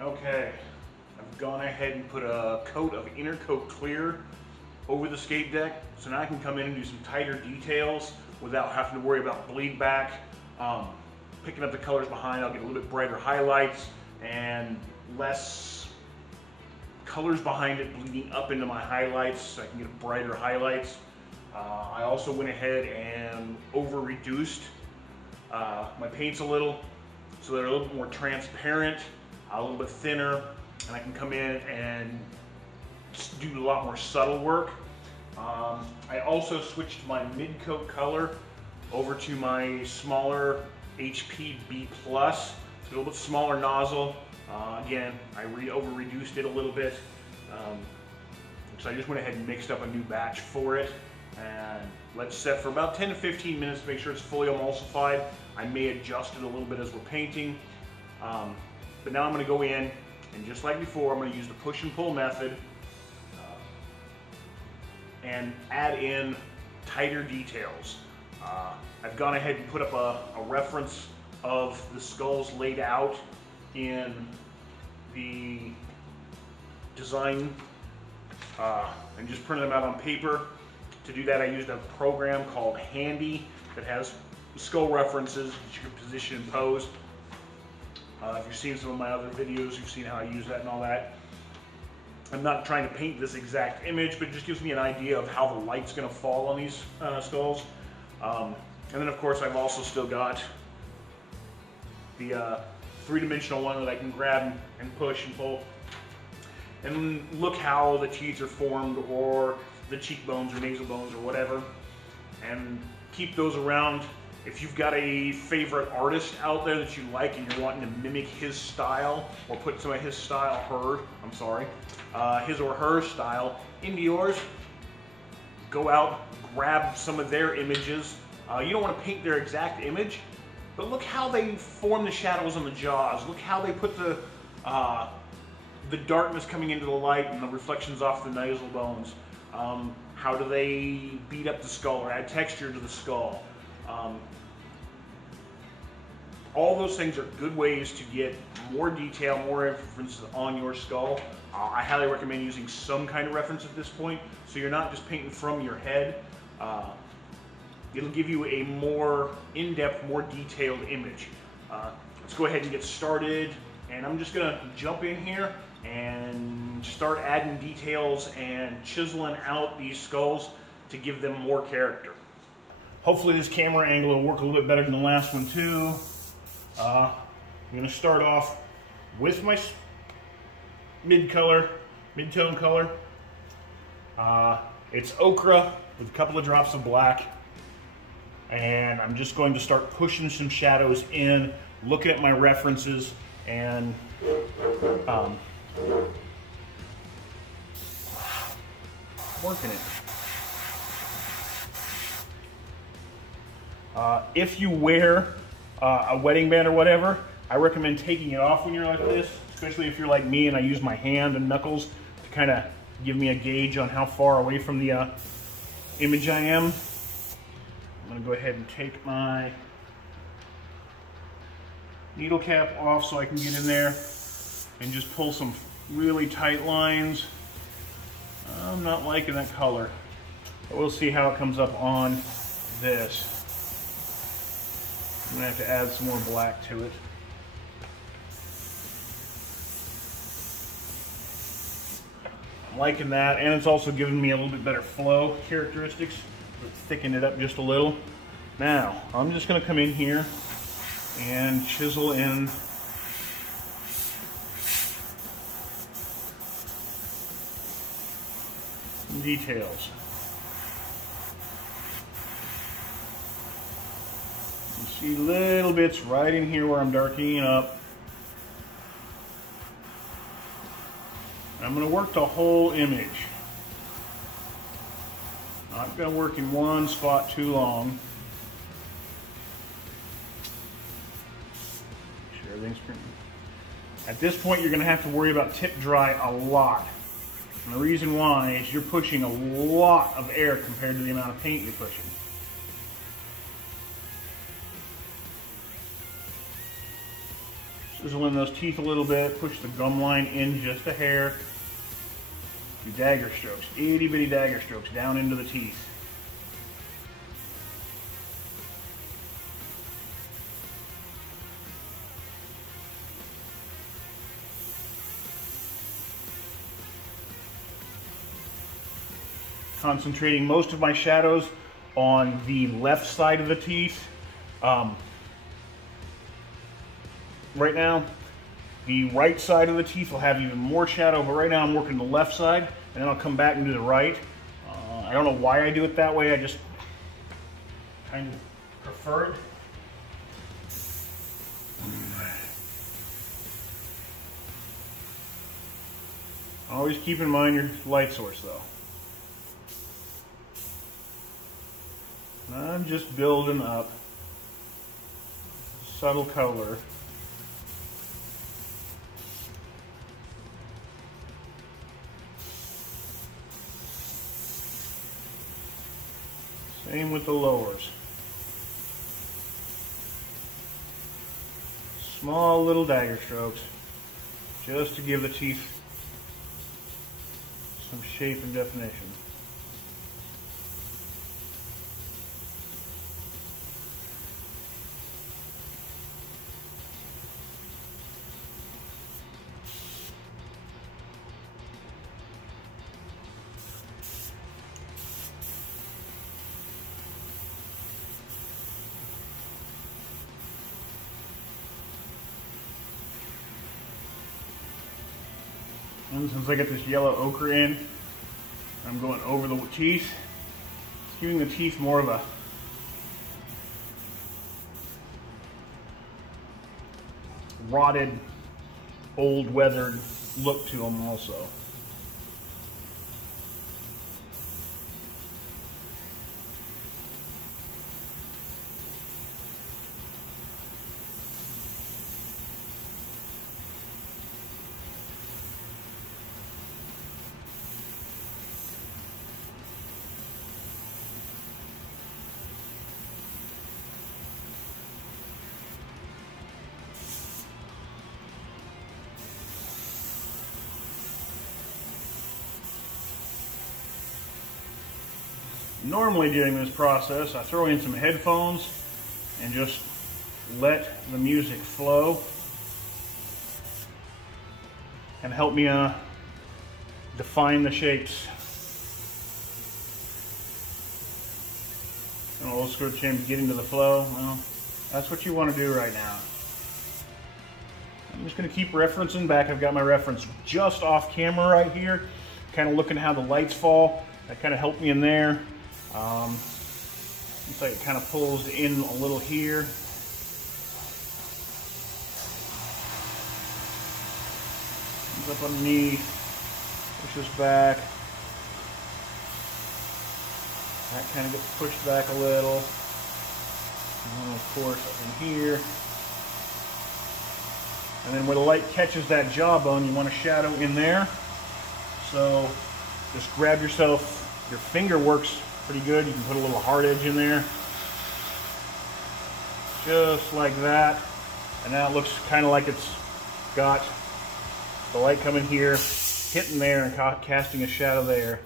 Okay, I've gone ahead and put a coat of inner coat clear over the skate deck, so now I can come in and do some tighter details without having to worry about bleed back. Picking up the colors behind, I'll get a little bit brighter highlights and less colors behind it bleeding up into my highlights, so I can get brighter highlights. I also went ahead and over reduced my paints a little, so they're a little bit more transparent, a little bit thinner, and I can come in and do a lot more subtle work. I also switched my mid-coat color over to my smaller HP B+. It's a little bit smaller nozzle. Again, I over-reduced it a little bit. So I just went ahead and mixed up a new batch for it. And let's set for about 10 to 15 minutes to make sure it's fully emulsified. I may adjust it a little bit as we're painting. But now I'm going to go in, and just like before, I'm going to use the push and pull method and add in tighter details. I've gone ahead and put up a reference of the skulls laid out in the design and just printed them out on paper. To do that, I used a program called Handy that has skull references that you can position and pose. If you've seen some of my other videos, you've seen how I use that and all that. I'm not trying to paint this exact image, but it just gives me an idea of how the light's going to fall on these skulls. And then of course I've also still got the three-dimensional one that I can grab and push and pull. And look how the teeth are formed, or the cheekbones or nasal bones or whatever. And keep those around. If you've got a favorite artist out there that you like and you're wanting to mimic his style, or put some of his style, his or her style into yours, go out, grab some of their images. You don't want to paint their exact image, but look how they form the shadows on the jaws. Look how they put the darkness coming into the light and the reflections off the nasal bones. How do they beat up the skull or add texture to the skull? All those things are good ways to get more detail, more references on your skull. I highly recommend using some kind of reference at this point, so you're not just painting from your head. It'll give you a more in-depth, more detailed image. Let's go ahead and get started, and I'm just gonna jump in here and start adding details and chiseling out these skulls to give them more character. Hopefully this camera angle will work a little bit better than the last one too. I'm gonna start off with my mid-tone color. It's ochre with a couple of drops of black. And I'm just going to start pushing some shadows in, looking at my references, and working it. If you wear a wedding band or whatever, I recommend taking it off when you're like this, especially if you're like me and I use my hand and knuckles to kind of give me a gauge on how far away from the image I am. I'm going to go ahead and take my needle cap off so I can get in there and just pull some really tight lines. I'm not liking that color, but we'll see how it comes up on this. I'm going to have to add some more black to it. I'm liking that, and it's also giving me a little bit better flow characteristics. Thicken it up just a little. Now, I'm just going to come in here and chisel in some details. You see little bits right in here where I'm darkening up. I'm going to work the whole image. Not going to work in one spot too long. Make sure everything's printing. At this point, you're going to have to worry about tip dry a lot. And the reason why is you're pushing a lot of air compared to the amount of paint you're pushing. Sizzle in those teeth a little bit, push the gum line in just a hair. Do dagger strokes, itty bitty dagger strokes down into the teeth. Concentrating most of my shadows on the left side of the teeth. Right now, the right side of the teeth will have even more shadow, but right now I'm working the left side, and then I'll come back and do the right. I don't know why I do it that way, I just kind of prefer it. Always keep in mind your light source though. I'm just building up subtle color. Same with the lowers. Small little dagger strokes just to give the teeth some shape and definition. And since I get this yellow ochre in, I'm going over the teeth, giving the teeth more of a rotted, old, weathered look to them also. Normally during this process, I throw in some headphones and just let the music flow and help me define the shapes. And we'll just go to get into the flow. Well, that's what you want to do right now. I'm just going to keep referencing back. I've got my reference just off camera right here, kind of looking how the lights fall. That kind of helped me in there. Looks like it kind of pulls in a little here. Comes up underneath, pushes back. That kind of gets pushed back a little. And then of course up in here. And then where the light catches that jawbone, you want a shadow in there. So just grab yourself, your finger works pretty good. You can put a little hard edge in there. Just like that. And now it looks kind of like it's got the light coming here, hitting there and casting a shadow there.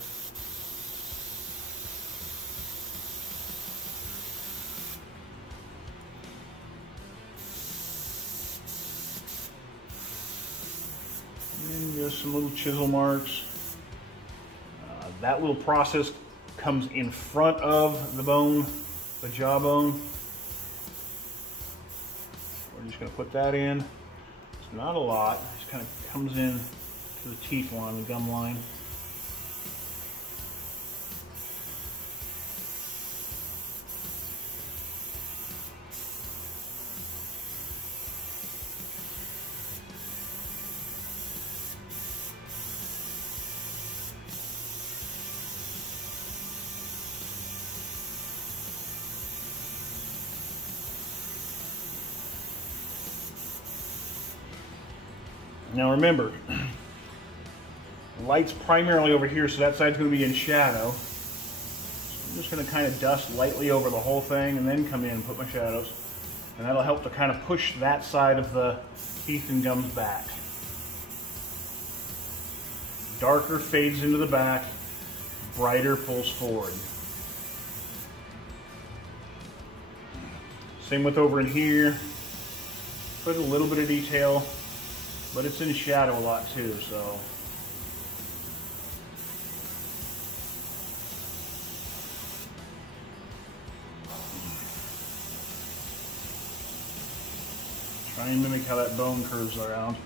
And just some little chisel marks. That little process comes in front of the bone, the jawbone. We're just going to put that in. It's not a lot. It just kind of comes in to the teeth line, the gum line. Now remember, the light's primarily over here, so that side's going to be in shadow. So I'm just going to kind of dust lightly over the whole thing and then come in and put my shadows. And that'll help to kind of push that side of the teeth and gums back. Darker fades into the back, brighter pulls forward. Same with over in here. Put a little bit of detail, but it's in shadow a lot too, so. Try and mimic how that bone curves around.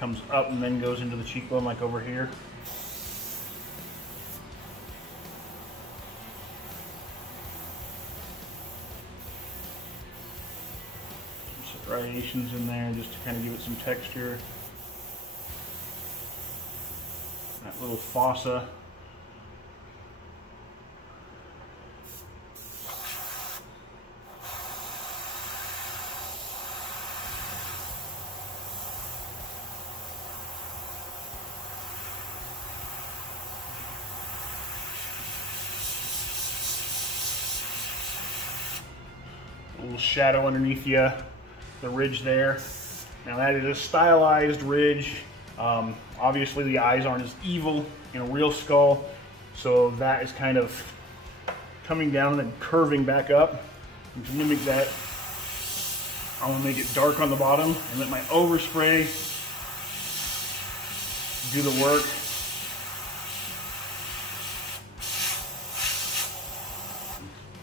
Comes up and then goes into the cheekbone like over here. Some striations in there just to kind of give it some texture. That little fossa. Little shadow underneath the ridge there. Now that is a stylized ridge. Obviously the eyes aren't as evil in a real skull, so that is kind of coming down and curving back up. And to mimic that, I want to make it dark on the bottom and let my overspray do the work.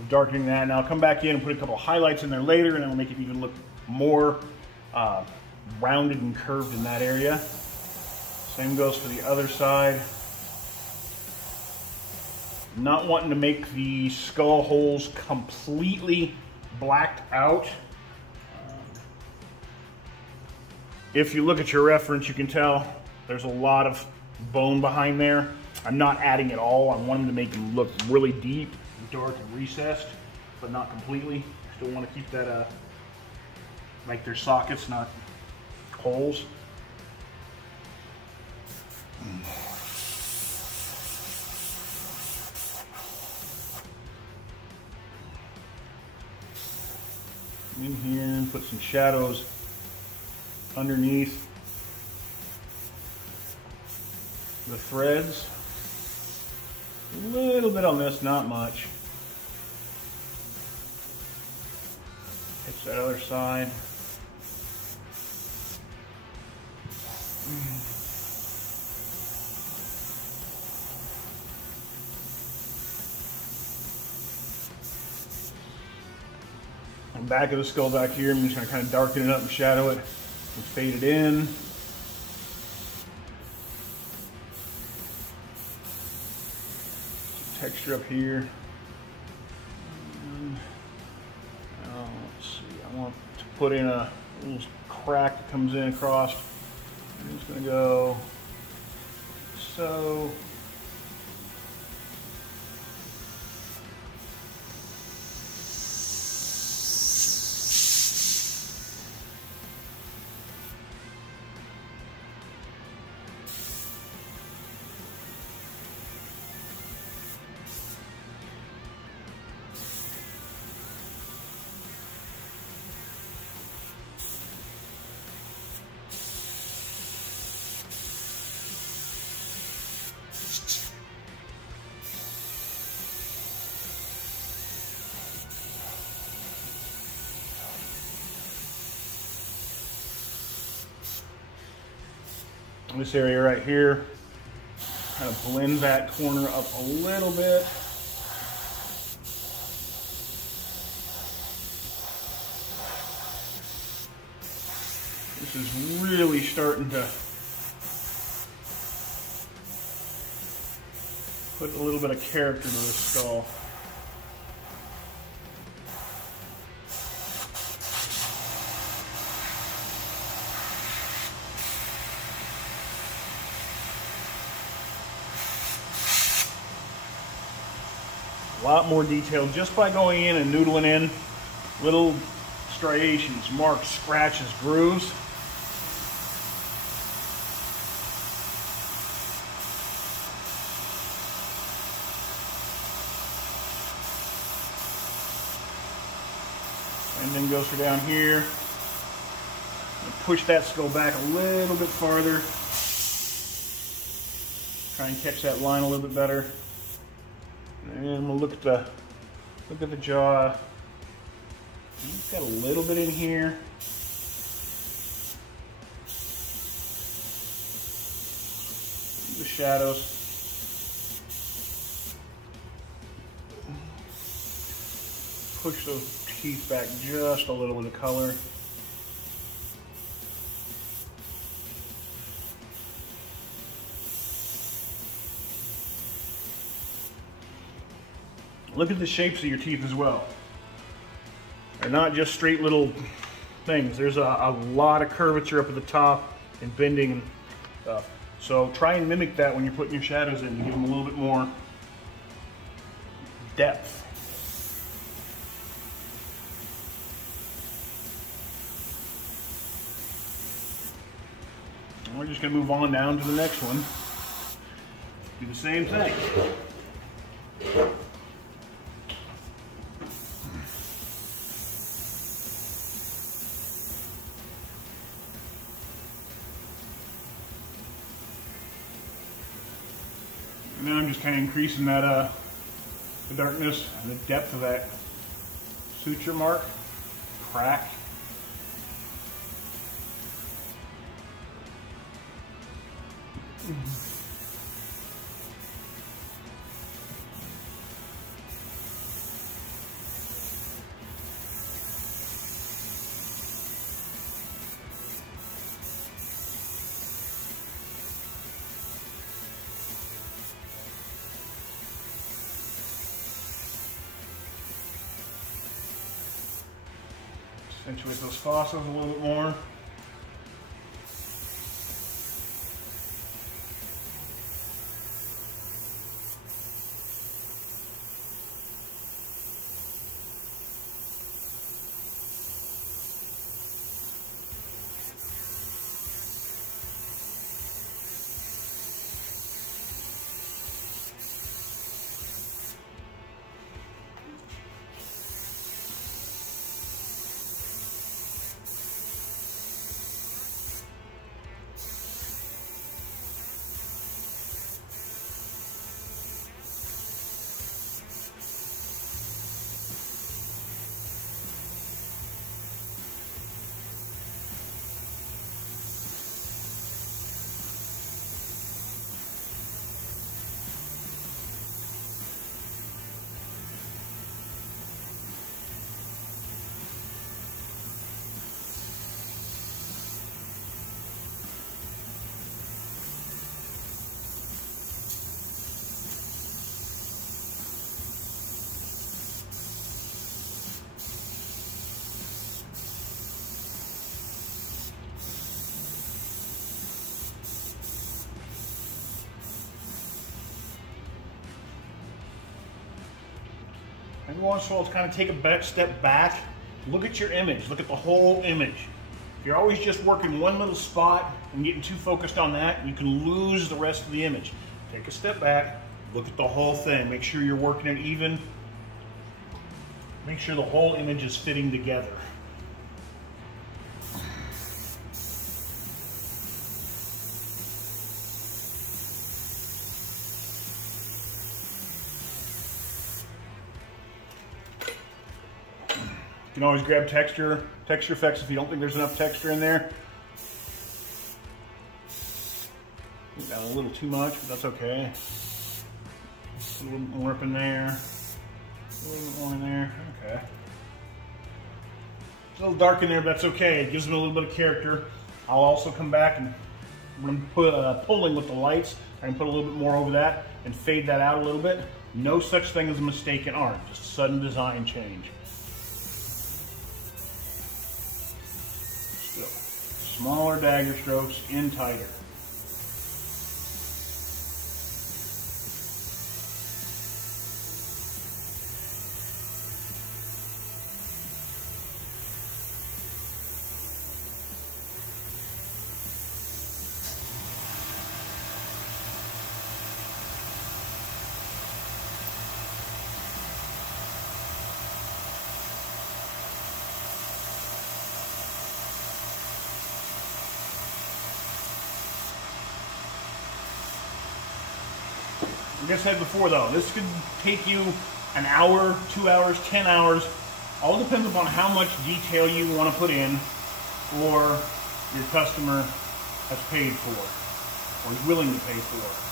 Darkening that, and I'll come back in and put a couple highlights in there later, and it'll make it even look more rounded and curved in that area. Same goes for the other side. Not wanting to make the skull holes completely blacked out. If you look at your reference, you can tell there's a lot of bone behind there. I'm not adding it all. I want them to make them look really deep, dark and recessed, but not completely. Still want to keep that like they're sockets, not holes. In here and put some shadows underneath the threads. A little bit on this, not much. Hits that other side. And back of the skull back here, I'm just going to kind of darken it up and shadow it and fade it in. Some texture up here. Let's see, I want to put in a little crack that comes in across. I'm just going to go so. This area right here, kind of blend that corner up a little bit. This is really starting to put a little bit of character to the skull. A lot more detail just by going in and noodling in little striations, marks, scratches, grooves. and then goes down here. And push that skull back a little bit farther. Try and catch that line a little bit better. And we'll look at the jaw. It's got a little bit in here. The shadows. Push those teeth back just a little bit of color. Look at the shapes of your teeth as well. They're not just straight little things. There's a lot of curvature up at the top and bending and stuff. So try and mimic that when you're putting your shadows in to give them a little bit more depth. And we're just going to move on down to the next one. Do the same thing. And then I'm just kind of increasing that the darkness and the depth of that suture mark, crack. Accentuate those fossils a little bit more. Every once in a while, it's kind of take a step back, look at your image, look at the whole image. If you're always just working one little spot and getting too focused on that, you can lose the rest of the image. Take a step back, look at the whole thing, make sure you're working it even, make sure the whole image is fitting together. You can always grab texture effects if you don't think there's enough texture in there. Got a little too much, but that's okay. A little bit more up in there. A little bit more in there. Okay. It's a little dark in there, but that's okay. It gives them a little bit of character. I'll also come back and when I'm pulling with the lights, I can put a little bit more over that and fade that out a little bit. No such thing as a mistake in art, just sudden design change. Still, smaller dagger strokes in tighter. Like I said before though, this could take you an hour, 2 hours, 10 hours. All depends upon how much detail you want to put in or your customer has paid for or is willing to pay for.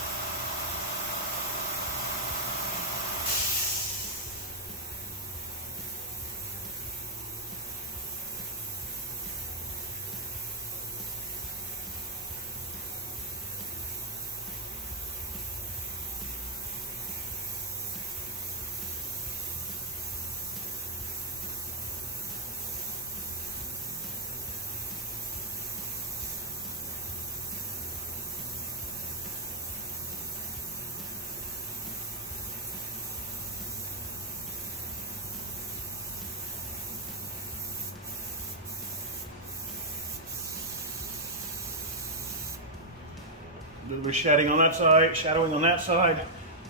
A little bit of shadowing on that side, a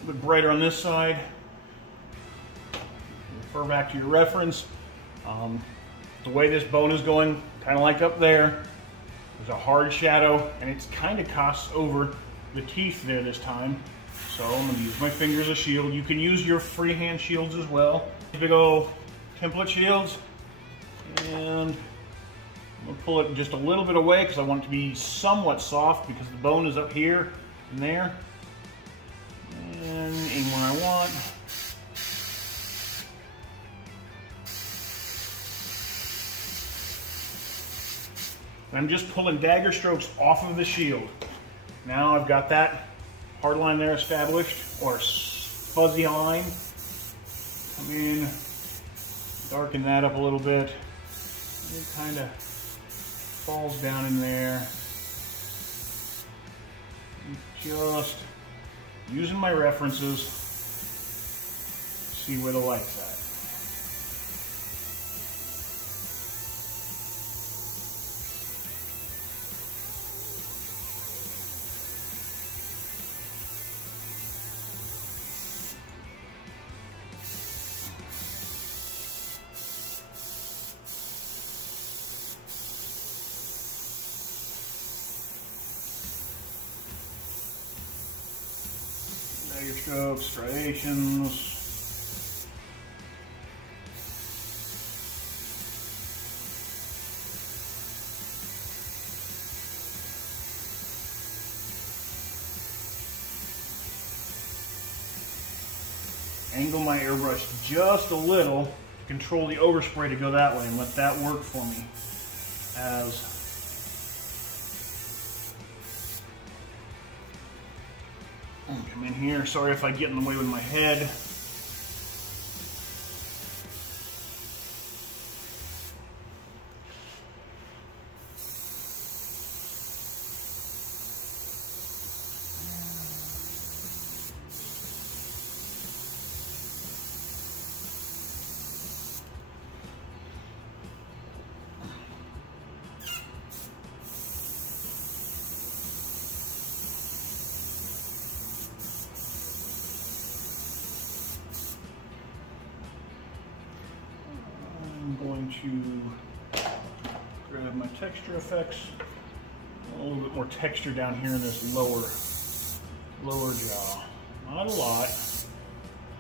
little bit brighter on this side. Refer back to your reference. The way this bone is going, kind of like up there, there's a hard shadow, and it's kind of casts over the teeth there this time. So I'm going to use my finger as a shield. You can use your freehand shields as well. Big old template shields, and I'm going to pull it just a little bit away because I want it to be somewhat soft because the bone is up here and there. And aim where I want. I'm just pulling dagger strokes off of the shield. Now I've got that hard line there established, or fuzzy line. Come in, darken that up a little bit. It kind of falls down in there. Just using my references, see where the light's at. Dagger strokes, striations. Angle my airbrush just a little to control the overspray to go that way and let that work for me as come in here. Sorry if I get in the way with my head. I'm going to grab my texture effects. A little bit more texture down here in this lower jaw. Not a lot.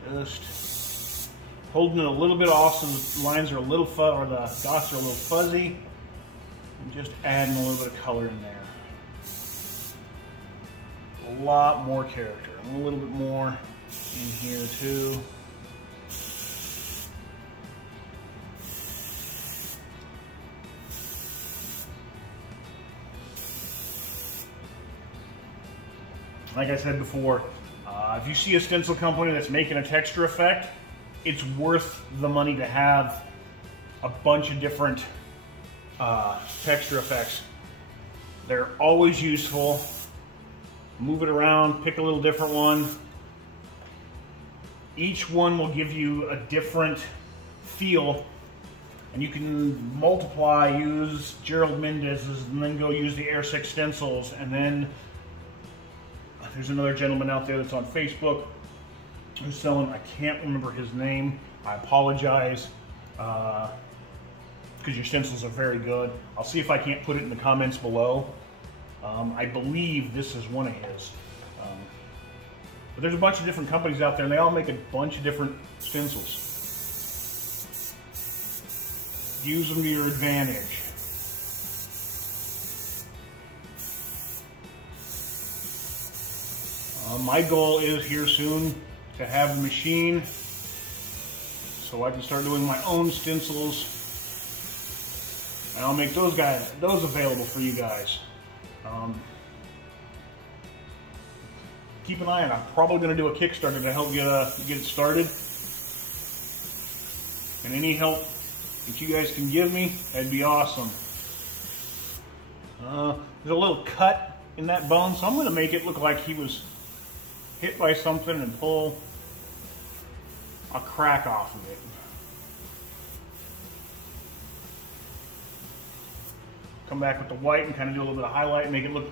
Just holding it a little bit off so the lines are a little or the dots are a little fuzzy. And just adding a little bit of color in there. A lot more character. A little bit more in here too. Like I said before, if you see a stencil company that's making a texture effect, it's worth the money to have a bunch of different texture effects. They're always useful. Move it around, pick a little different one. Each one will give you a different feel, and you can multiply, use Gerald Mendez's, and then go use the Air 6 stencils, and then there's another gentleman out there that's on Facebook who's selling, I can't remember his name, I apologize, because your stencils are very good. I'll see if I can't put it in the comments below. I believe this is one of his. But there's a bunch of different companies out there, and they all make a bunch of different stencils. Use them to your advantage. My goal is here soon to have the machine so I can start doing my own stencils, and I'll make those available for you guys. Keep an eye on it. I'm probably going to do a Kickstarter to help get it started, and any help that you guys can give me, that'd be awesome. There's a little cut in that bone, so I'm going to make it look like he was hit by something and pull a crack off of it. Come back with the white and kind of do a little bit of highlight and make it look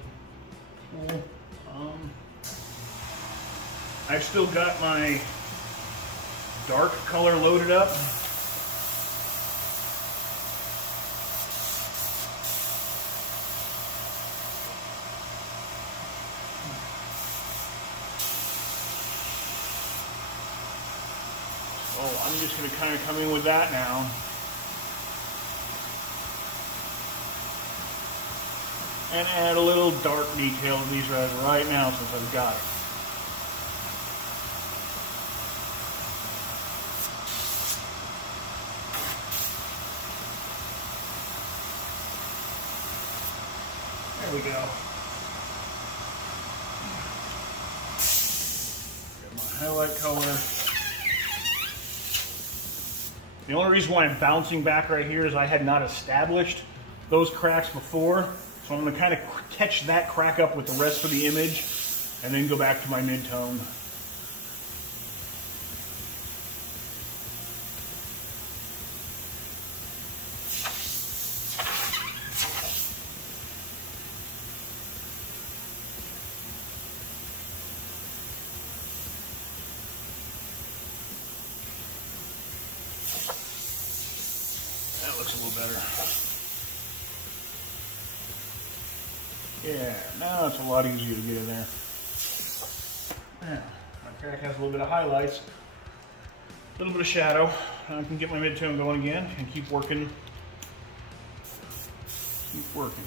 cool. I've still got my dark color loaded up. So I'm just going to kind of come in with that now. And add a little dark detail to these guys right now since I've got it. There we go. Got my highlight color. The only reason why I'm bouncing back right here is I had not established those cracks before. So I'm going to kind of catch that crack up with the rest of the image and then go back to my mid-tone. That looks a little better. Yeah, now it's a lot easier to get in there. Yeah, my crack has a little bit of highlights, a little bit of shadow. I can get my mid-tone going again and keep working. Keep working.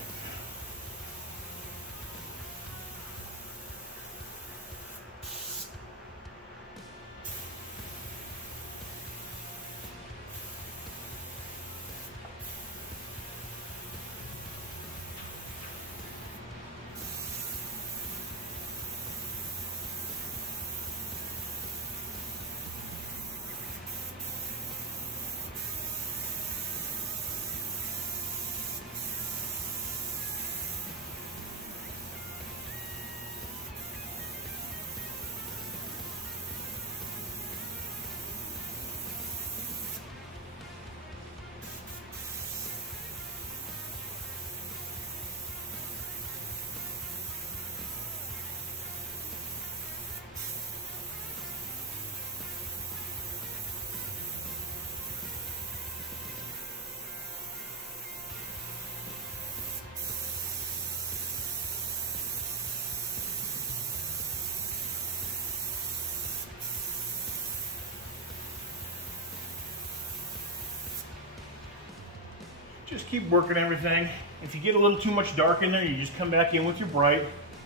Just keep working everything. If you get a little too much dark in there, you just come back in with your bright,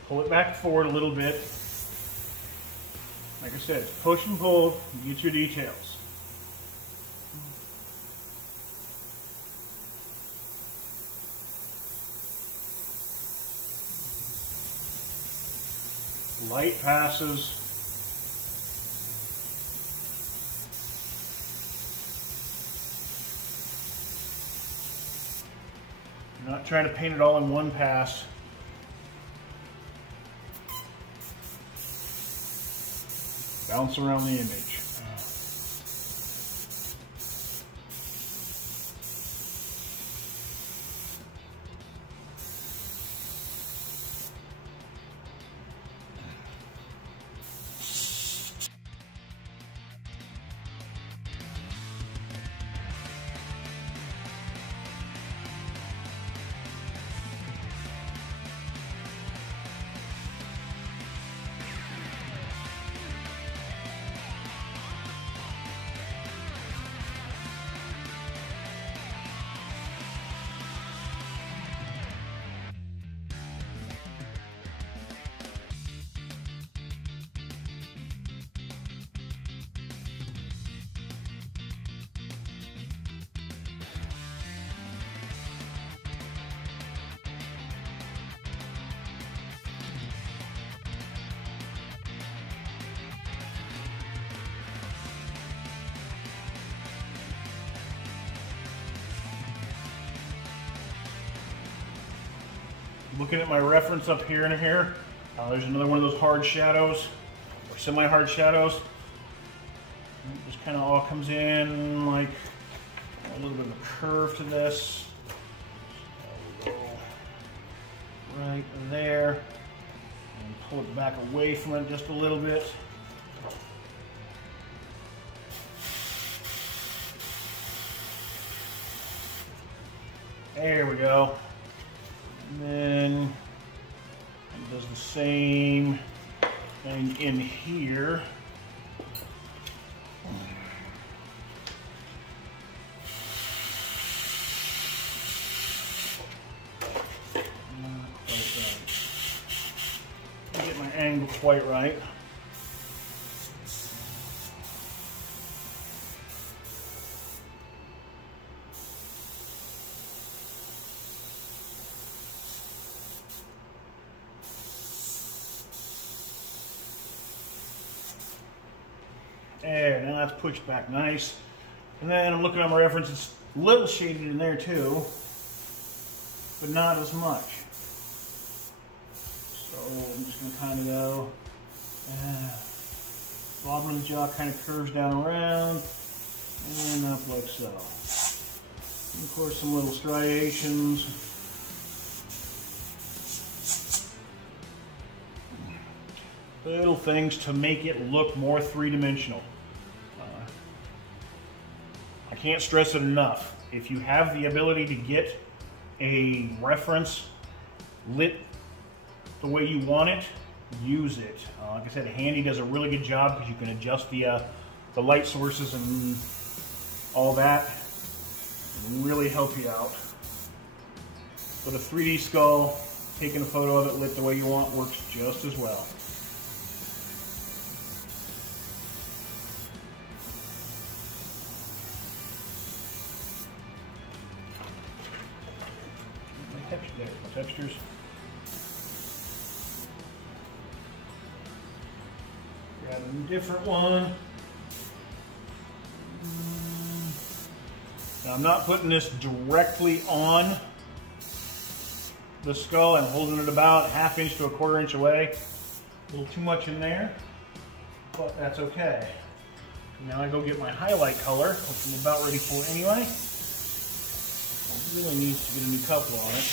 pull it back forward a little bit. Like I said, it's push and pull, you get your details. Light passes. I'm not trying to paint it all in one pass. Bounce around the image. Looking at my reference up here and here, there's another one of those hard shadows, or semi-hard shadows. It just kind of all comes in like a little bit of a curve to this. So we'll go right there and pull it back away from it just a little bit. There we go. And then it does the same thing in here. Not quite right. Get my angle quite right. There, now that's pushed back nice. And then I'm looking at my reference, it's a little shaded in there too, but not as much. So I'm just going to kind of go, bottom of the jaw kind of curves down around, and up like so. And of course some little striations. Little things to make it look more three-dimensional. I can't stress it enough. If you have the ability to get a reference lit the way you want it, use it. Like I said, Handy does a really good job because you can adjust the light sources and all that. It'll really help you out. With a 3D skull, taking a photo of it lit the way you want works just as well. My textures. Grab a different one. Now I'm not putting this directly on the skull. I'm holding it about ½ inch to ¼ inch away. A little too much in there, but that's okay. Now I go get my highlight color, which I'm about ready for anyway. Really needs to get a new couple on it.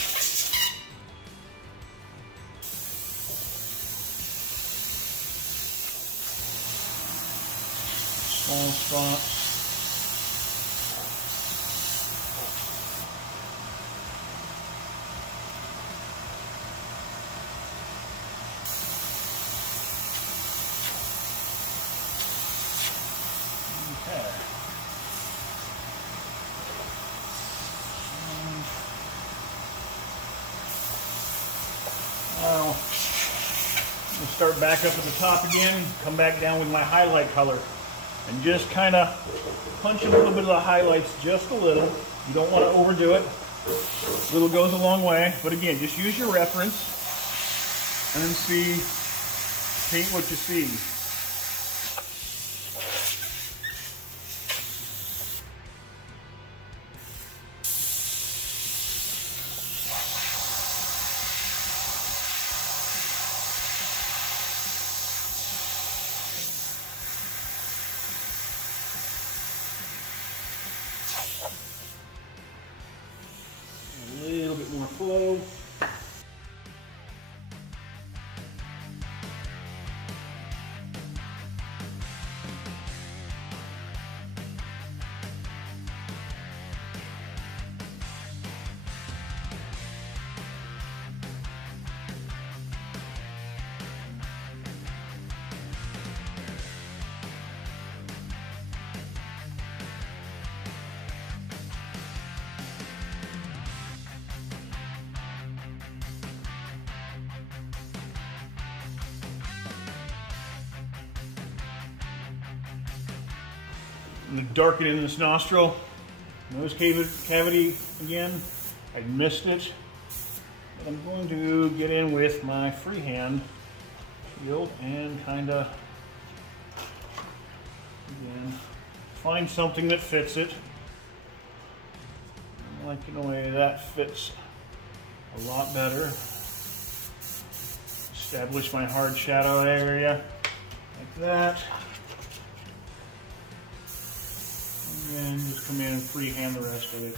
Small spots. Okay. Now, we'll start back up at the top again, come back down with my highlight color, and just kind of punch a little bit of the highlights just a little. You don't want to overdo it. A little goes a long way, but again, just use your reference and then paint what you see. A little bit more flow. I'm going to darken in this nostril, nose cavity again. I missed it, but I'm going to get in with my freehand shield and kind of, again, find something that fits it. I like the way that fits a lot better. Establish my hard shadow area like that. And then just come in and freehand the rest of it.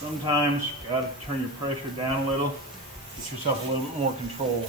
Sometimes you got to turn your pressure down a little, get yourself a little bit more control.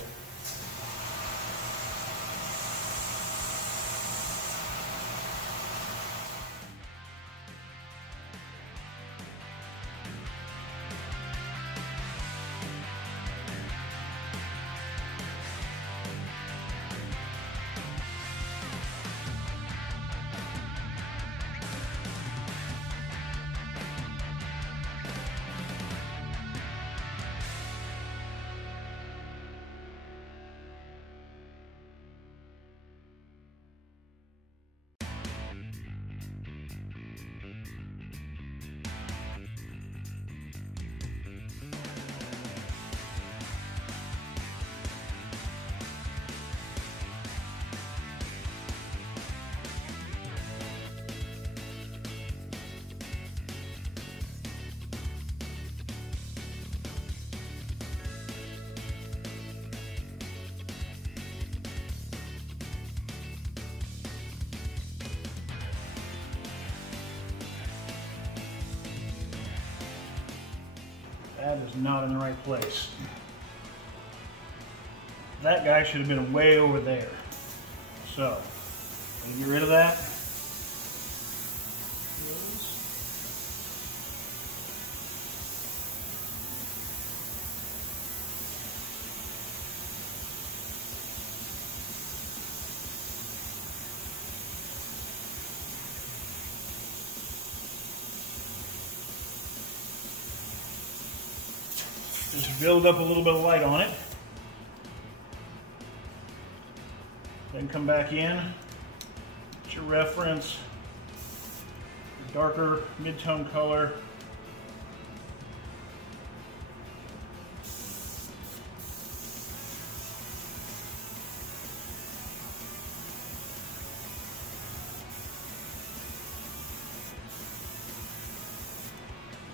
That is not in the right place. That guy should have been way over there. So, let me get rid of that. Just build up a little bit of light on it. Then come back in, get your reference, your darker mid-tone color.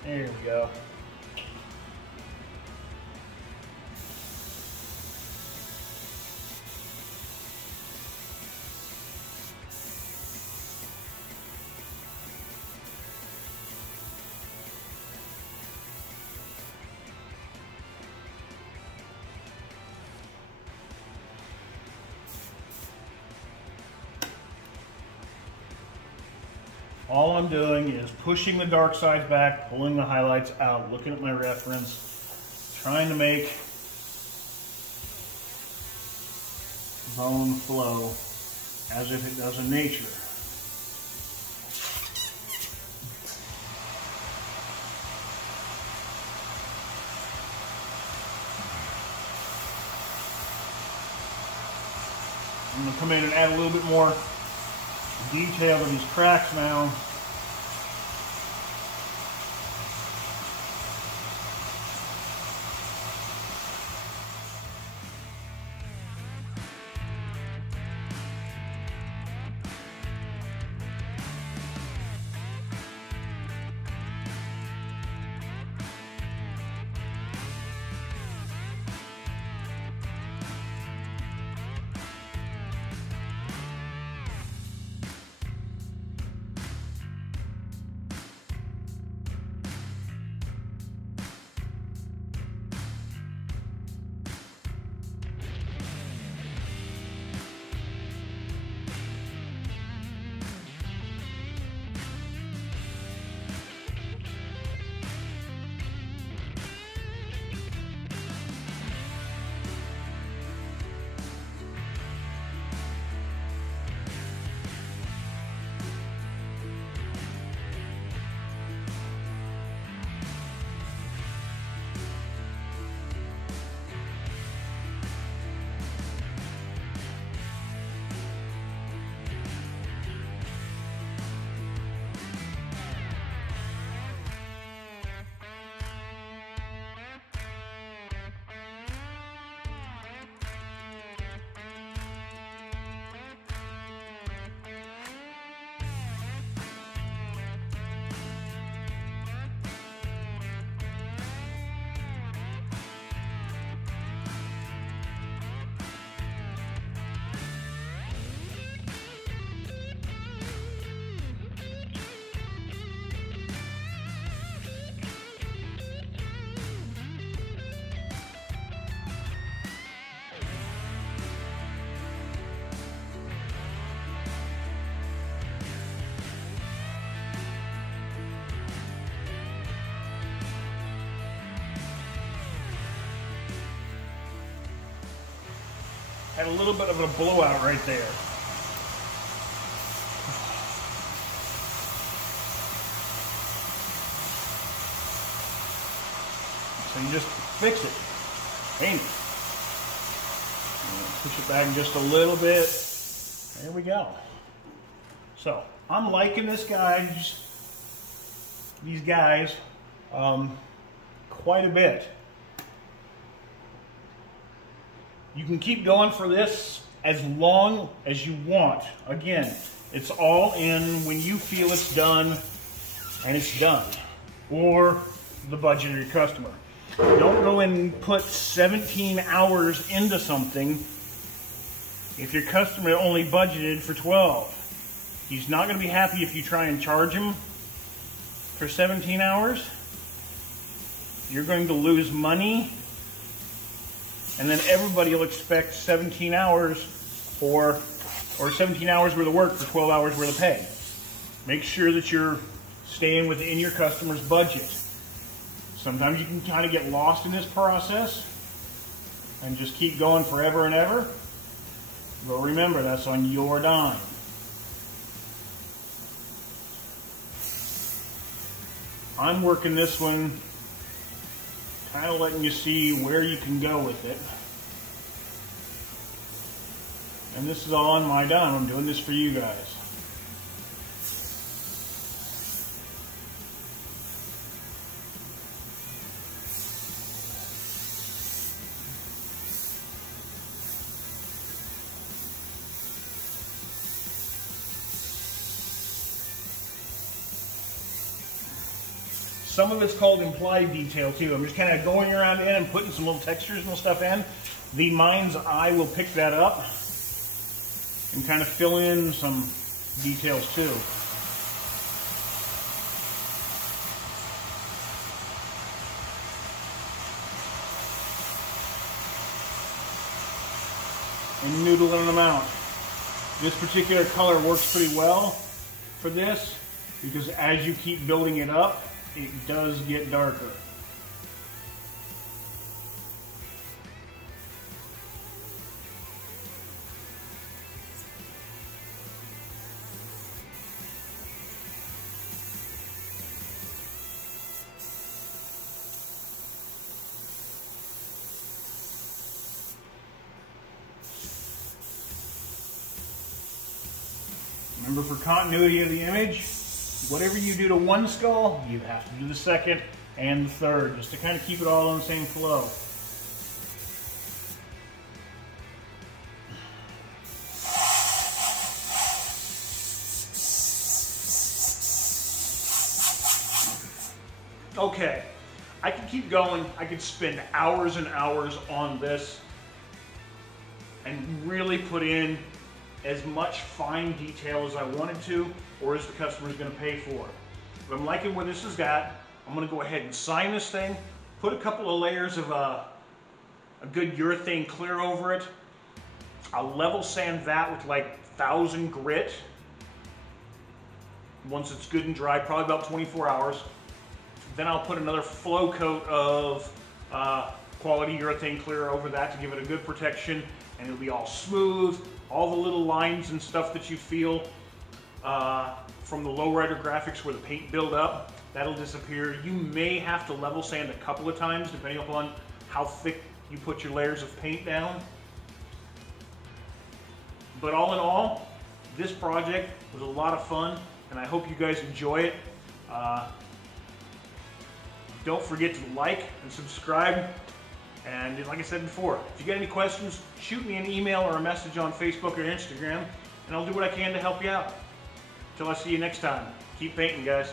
There we go. All I'm doing is pushing the dark sides back, pulling the highlights out, looking at my reference, trying to make bone flow as if it does in nature. I'm going to come in and add a little bit more detail to these cracks now. Had a little bit of a blowout right there. So you just fix it. Paint it. Push it back just a little bit. There we go. So I'm liking this guys, these guys, quite a bit. You can keep going for this as long as you want. Again, it's all in when you feel it's done and it's done, or the budget of your customer. Don't go and put 17 hours into something if your customer only budgeted for 12. He's not going to be happy if you try and charge him for 17 hours. You're going to lose money, and then everybody will expect 17 hours or 17 hours worth of work for 12 hours worth of pay. Make sure that you're staying within your customer's budget. Sometimes you can kind of get lost in this process and just keep going forever and ever. But remember, that's on your dime. I'm working this one, kind of letting you see where you can go with it. And this is all on my dime. I'm doing this for you guys. Some of it's called implied detail too. I'm just kind of going around in and putting some little textures and stuff in. The mind's eye will pick that up and kind of fill in some details too. And noodling them out. This particular color works pretty well for this because as you keep building it up, it does get darker. Remember, for continuity of the image, whatever you do to one skull, you have to do the second and the third, just to kind of keep it all in the same flow. Okay, I could keep going. I could spend hours and hours on this and really put in as much fine detail as I wanted to, or as the customer is going to pay for. But I'm liking where this has got. I'm going to go ahead and sign this thing, put a couple of layers of a good urethane clear over it. I'll level sand that with like 1000 grit. Once it's good and dry, probably about 24 hours. Then I'll put another flow coat of quality urethane clear over that to give it a good protection, and it'll be all smooth. All the little lines and stuff that you feel from the lowrider graphics where the paint build up, that'll disappear. You may have to level sand a couple of times depending upon how thick you put your layers of paint down. But all in all, this project was a lot of fun, and I hope you guys enjoy it. Don't forget to like and subscribe. And like I said before, if you got any questions, shoot me an email or a message on Facebook or Instagram, and I'll do what I can to help you out. Until I see you next time, keep painting, guys.